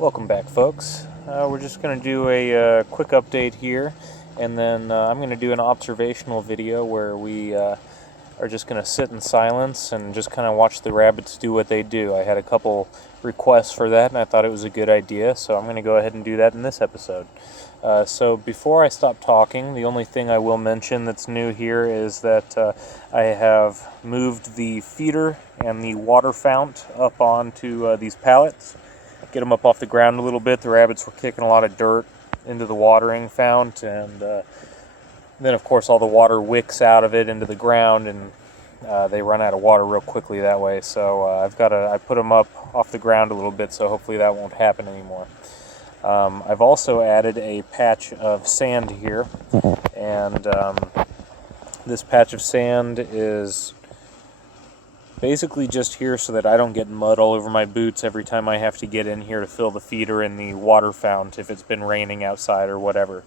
Welcome back, folks. We're just going to do a quick update here, and then I'm going to do an observational video where we are just going to sit in silence and just kind of watch the rabbits do what they do. I had a couple requests for that, and I thought it was a good idea, so I'm going to go ahead and do that in this episode. So before I stop talking, the only thing I will mention that's new here is that I have moved the feeder and the water fount up onto these pallets. Get them up off the ground a little bit. The rabbits were kicking a lot of dirt into the watering fount, and then of course all the water wicks out of it into the ground, and they run out of water real quickly that way. So I put them up off the ground a little bit, so hopefully that won't happen anymore. I've also added a patch of sand here, and this patch of sand is basically just here so that I don't get mud all over my boots every time I have to get in here to fill the feeder in the water fount if it's been raining outside or whatever.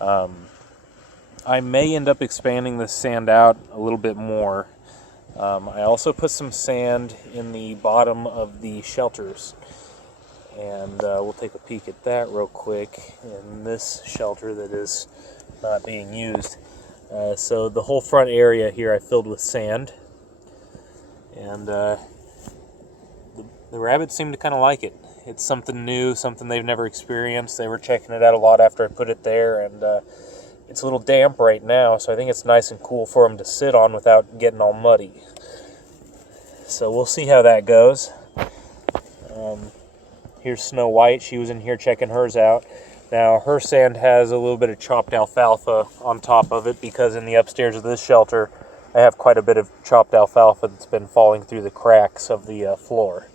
I may end up expanding this sand out a little bit more. I also put some sand in the bottom of the shelters, and we'll take a peek at that real quick in this shelter that is not being used. So the whole front area here I filled with sand. And the rabbits seem to kind of like it. It's something new, something they've never experienced. They were checking it out a lot after I put it there, and it's a little damp right now, so I think it's nice and cool for them to sit on without getting all muddy. So we'll see how that goes. Here's Snow White. She was in here checking hers out. Now, her sand has a little bit of chopped alfalfa on top of it because in the upstairs of this shelter, I have quite a bit of chopped alfalfa that's been falling through the cracks of the floor.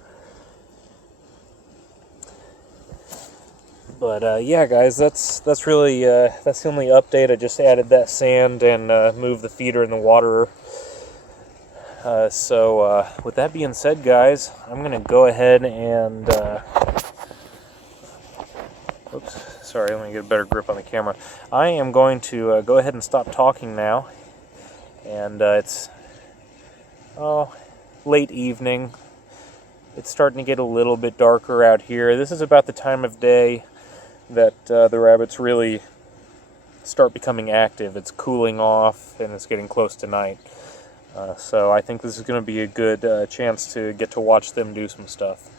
But yeah, guys, that's really that's the only update. I just added that sand and moved the feeder in the water. So with that being said, guys, I'm gonna go ahead and oops, sorry, let me get a better grip on the camera. I am going to go ahead and stop talking now. And it's late evening. It's starting to get a little bit darker out here. This is about the time of day that the rabbits really start becoming active. It's cooling off and it's getting close to night. So I think this is going to be a good chance to get to watch them do some stuff.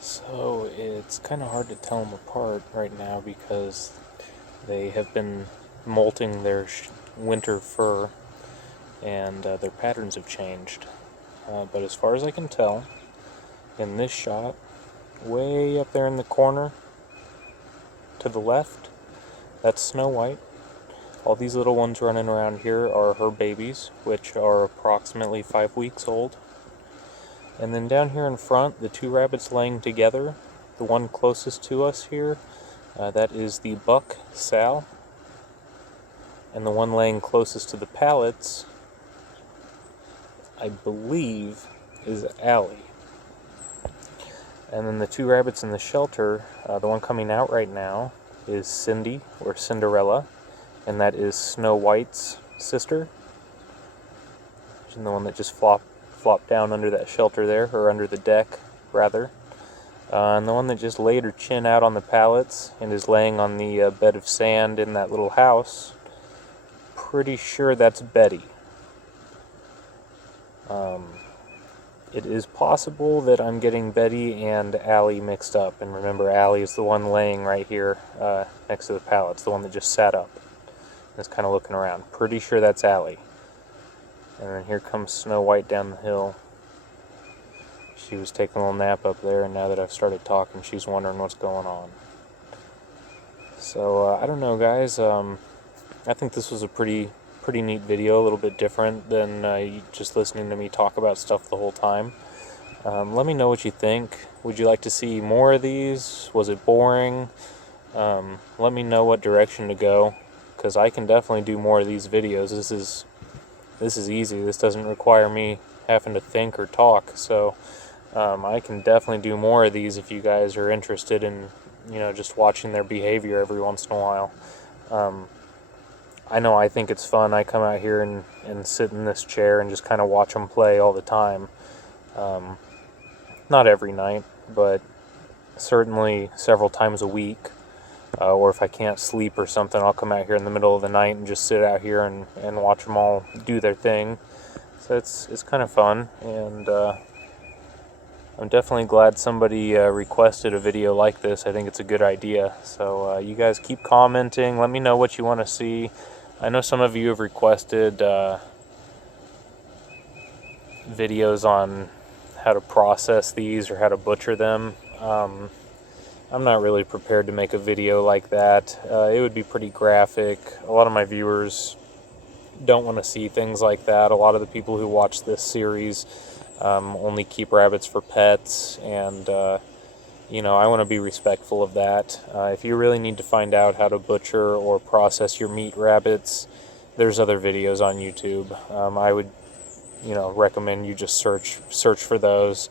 So it's kind of hard to tell them apart right now because they have been molting their winter fur, and their patterns have changed. But as far as I can tell, in this shot, way up there in the corner to the left, that's Snow White. All these little ones running around here are her babies, which are approximately 5 weeks old. And then down here in front, the two rabbits laying together, the one closest to us here, that is the buck, Sal. And the one laying closest to the pallets, I believe, is Allie. And then the two rabbits in the shelter, the one coming out right now is Cindy, or Cinderella, and that is Snow White's sister. She's the one that just flopped down under that shelter there, or under the deck, rather. And the one that just laid her chin out on the pallets and is laying on the bed of sand in that little house, pretty sure that's Betty. It is possible that I'm getting Betty and Allie mixed up, and remember, Allie is the one laying right here next to the pallets, the one that just sat up and is kind of looking around. Pretty sure that's Allie. And then here comes Snow White down the hill. She was taking a little nap up there, and now that I've started talking, she's wondering what's going on. So, I don't know, guys. I think this was a pretty neat video, a little bit different than just listening to me talk about stuff the whole time. Let me know what you think. Would you like to see more of these? Was it boring? Let me know what direction to go, because I can definitely do more of these videos. This is easy. This doesn't require me having to think or talk, so I can definitely do more of these if you guys are interested in, just watching their behavior every once in a while. I know I think it's fun. I come out here and sit in this chair and just kind of watch them play all the time. Not every night, but certainly several times a week. Or if I can't sleep or something, I'll come out here in the middle of the night and just sit out here and watch them all do their thing. So it's kind of fun, and I'm definitely glad somebody requested a video like this. I think it's a good idea. So you guys keep commenting. Let me know what you want to see. I know some of you have requested videos on how to process these or how to butcher them. I'm not really prepared to make a video like that. It would be pretty graphic. A lot of my viewers don't want to see things like that. A lot of the people who watch this series only keep rabbits for pets, and I want to be respectful of that. If you really need to find out how to butcher or process your meat rabbits, there's other videos on YouTube. I would, recommend you just search for those.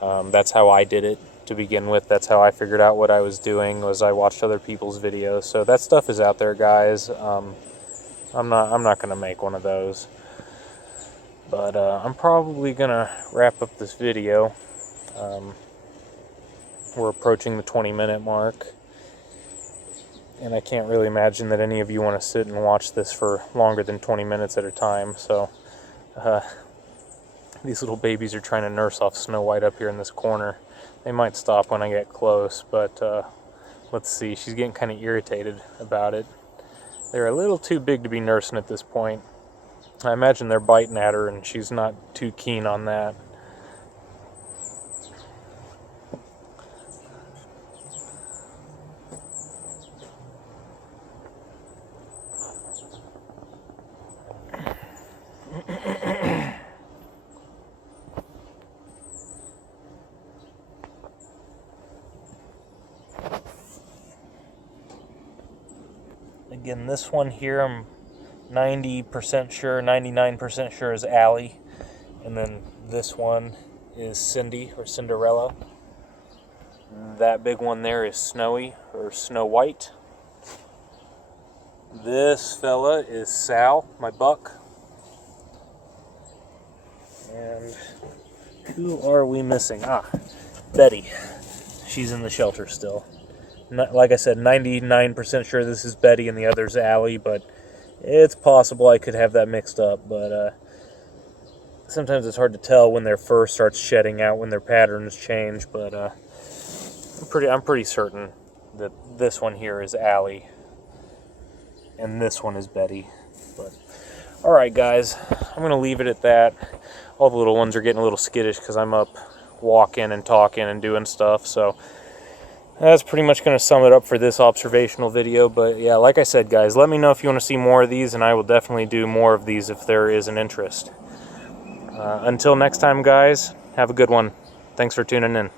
That's how I did it to begin with. That's how I figured out what I was doing, was I watched other people's videos. So that stuff is out there, guys. I'm not gonna make one of those, but I'm probably gonna wrap up this video. We're approaching the 20-minute mark, and I can't really imagine that any of you want to sit and watch this for longer than 20 minutes at a time. So these little babies are trying to nurse off Snow White up here in this corner. They might stop when I get close, but let's see. She's getting kind of irritated about it. They're a little too big to be nursing at this point. I imagine they're biting at her, and she's not too keen on that. Again, this one here, I'm 90% sure, 99% sure is Allie. And then this one is Cindy, or Cinderella. That big one there is Snowy, or Snow White. This fella is Sal, my buck. And who are we missing? Betty. She's in the shelter still. like I said, 99% sure this is Betty and the other's Allie, but it's possible I could have that mixed up. But sometimes it's hard to tell when their fur starts shedding out, when their patterns change. But I'm pretty certain that this one here is Allie and this one is Betty. But all right, guys, I'm gonna leave it at that. All the little ones are getting a little skittish because I'm up walking and talking and doing stuff. So that's pretty much going to sum it up for this observational video. But yeah, like I said, guys, let me know if you want to see more of these, and I will definitely do more of these if there is an interest. Until next time, guys, have a good one. Thanks for tuning in.